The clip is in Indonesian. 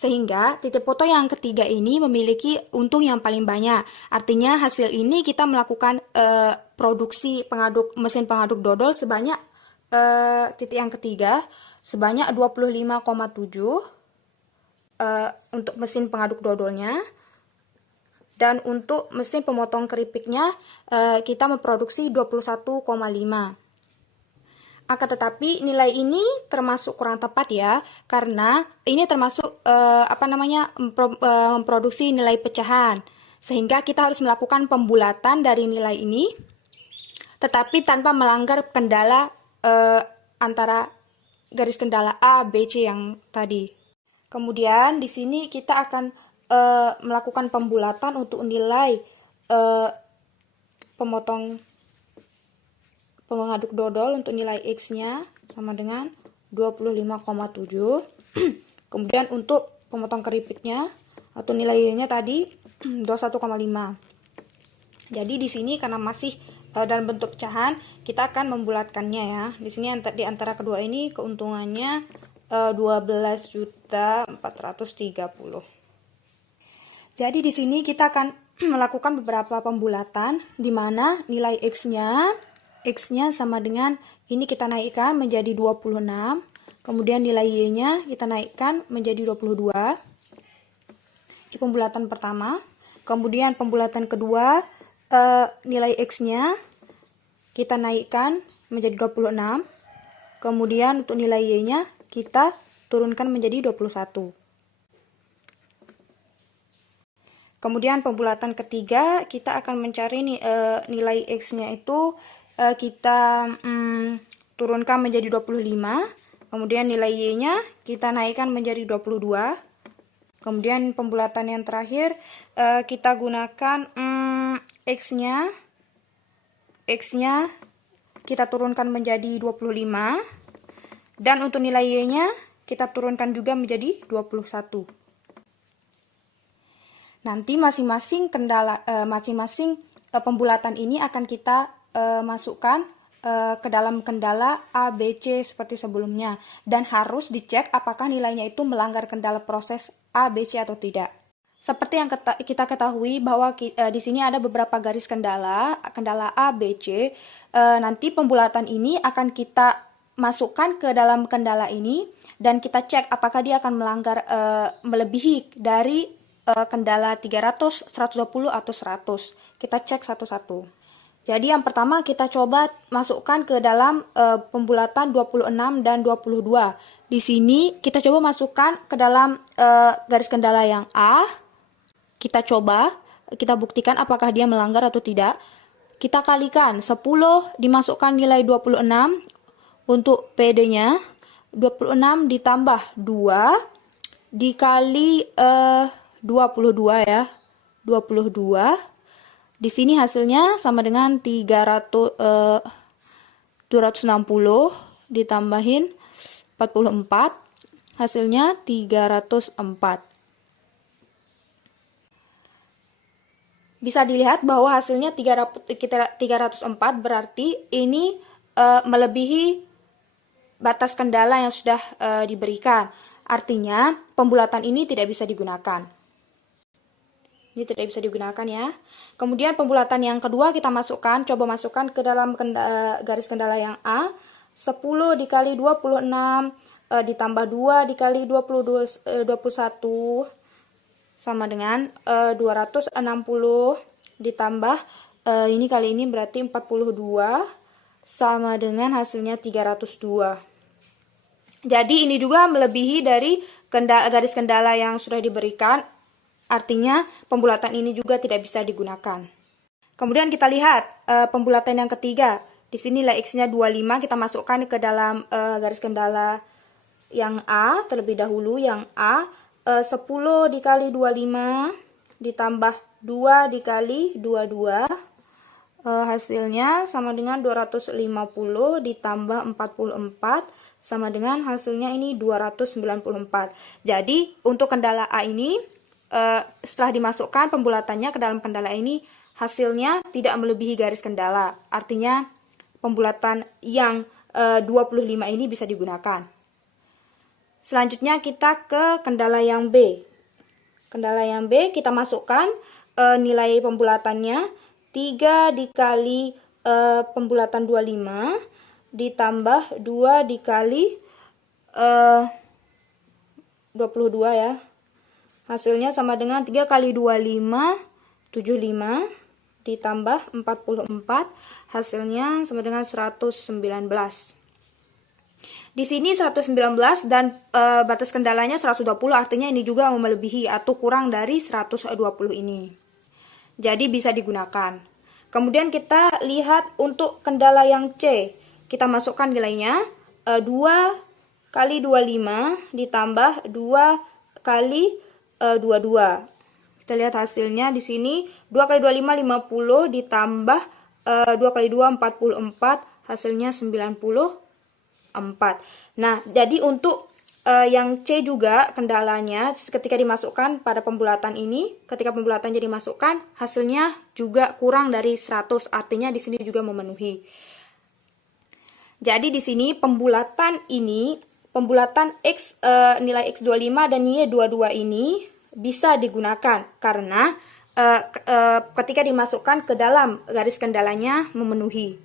Sehingga titik foto yang ketiga ini memiliki untung yang paling banyak. Artinya hasil ini kita melakukan produksi mesin pengaduk dodol sebanyak titik yang ketiga sebanyak 25,7 untuk mesin pengaduk dodolnya. Dan untuk mesin pemotong keripiknya kita memproduksi 21,5. Akan tetapi nilai ini termasuk kurang tepat ya, karena ini termasuk memproduksi nilai pecahan. Sehingga kita harus melakukan pembulatan dari nilai ini, tetapi tanpa melanggar kendala antara garis kendala A, B, C yang tadi. Kemudian di sini kita akan melakukan pembulatan untuk nilai pengaduk dodol untuk nilai X-nya sama dengan 25,7. Kemudian untuk pemotong keripiknya atau nilainya tadi 21,5. Jadi di sini karena masih dalam bentuk pecahan, kita akan membulatkannya ya. Di sini di antara kedua ini keuntungannya 12.430. Jadi di sini kita akan melakukan beberapa pembulatan di mana nilai X-nya sama dengan ini kita naikkan menjadi 26. Kemudian nilai Y-nya kita naikkan menjadi 22. Di pembulatan pertama. Kemudian pembulatan kedua nilai X-nya kita naikkan menjadi 26. Kemudian untuk nilai Y-nya kita turunkan menjadi 21. Kemudian pembulatan ketiga kita akan mencari nilai X-nya itu kita turunkan menjadi 25. Kemudian nilai Y-nya kita naikkan menjadi 22. Kemudian pembulatan yang terakhir kita gunakan X-nya kita turunkan menjadi 25. Dan untuk nilai Y-nya kita turunkan juga menjadi 21. Nanti masing-masing pembulatan ini akan kita masukkan ke dalam kendala A, B, C seperti sebelumnya. Dan harus dicek apakah nilainya itu melanggar kendala proses A, B, C atau tidak. Seperti yang kita ketahui bahwa di sini ada beberapa garis kendala A, B, C. Nanti pembulatan ini akan kita masukkan ke dalam kendala ini dan kita cek apakah dia akan melanggar melebihi dari kendala 300, 120 atau 100. Kita cek satu-satu. Jadi yang pertama kita coba masukkan ke dalam pembulatan 26 dan 22. Di sini kita coba masukkan ke dalam garis kendala yang A. Kita buktikan apakah dia melanggar atau tidak. Kita kalikan 10 dimasukkan nilai 26 untuk PD-nya. 26 ditambah 2 dikali 22 ya. 22. Di sini hasilnya sama dengan 260 ditambahin 44. Hasilnya 304. Bisa dilihat bahwa hasilnya 304 berarti ini melebihi batas kendala yang sudah diberikan. Artinya pembulatan ini tidak bisa digunakan. Ini tidak bisa digunakan ya. Kemudian pembulatan yang kedua kita coba masukkan ke dalam garis kendala yang A. 10 dikali 26 ditambah 2 dikali 21 sama dengan 260 ditambah ini kali ini berarti 42 sama dengan hasilnya 302. Jadi ini juga melebihi dari garis kendala yang sudah diberikan. Artinya pembulatan ini juga tidak bisa digunakan. Kemudian kita lihat pembulatan yang ketiga. Di sini nilai X-nya 25 kita masukkan ke dalam garis kendala yang A terlebih dahulu. Yang A 10 dikali 25 ditambah 2 dikali 22. Hasilnya sama dengan 250 ditambah 44 sama dengan hasilnya ini 294. Jadi untuk kendala A ini setelah dimasukkan pembulatannya ke dalam kendala ini hasilnya tidak melebihi garis kendala. Artinya pembulatan yang 25 ini bisa digunakan. Selanjutnya kita ke kendala yang B. Kendala yang B kita masukkan nilai pembulatannya 3 dikali pembulatan 25 ditambah 2 dikali 22 ya. Hasilnya sama dengan 3 kali 25, 75 ditambah 44, hasilnya sama dengan 119. Di sini 119 dan batas kendalanya 120, artinya ini juga melebihi atau kurang dari 120 ini. Jadi bisa digunakan. Kemudian kita lihat untuk kendala yang C. Kita masukkan nilainya 2 kali 25 ditambah 2 kali 22. Kita lihat hasilnya di sini 2 kali 25 50 ditambah 2 kali 2 44, hasilnya 94. Nah, jadi untuk yang C juga kendalanya ketika dimasukkan pada pembulatan ini, ketika pembulatan jadi dimasukkan, hasilnya juga kurang dari 100, artinya di sini juga memenuhi. Jadi di sini pembulatan ini, pembulatan X nilai X25 dan Y22 ini bisa digunakan karena ketika dimasukkan ke dalam garis kendalanya memenuhi.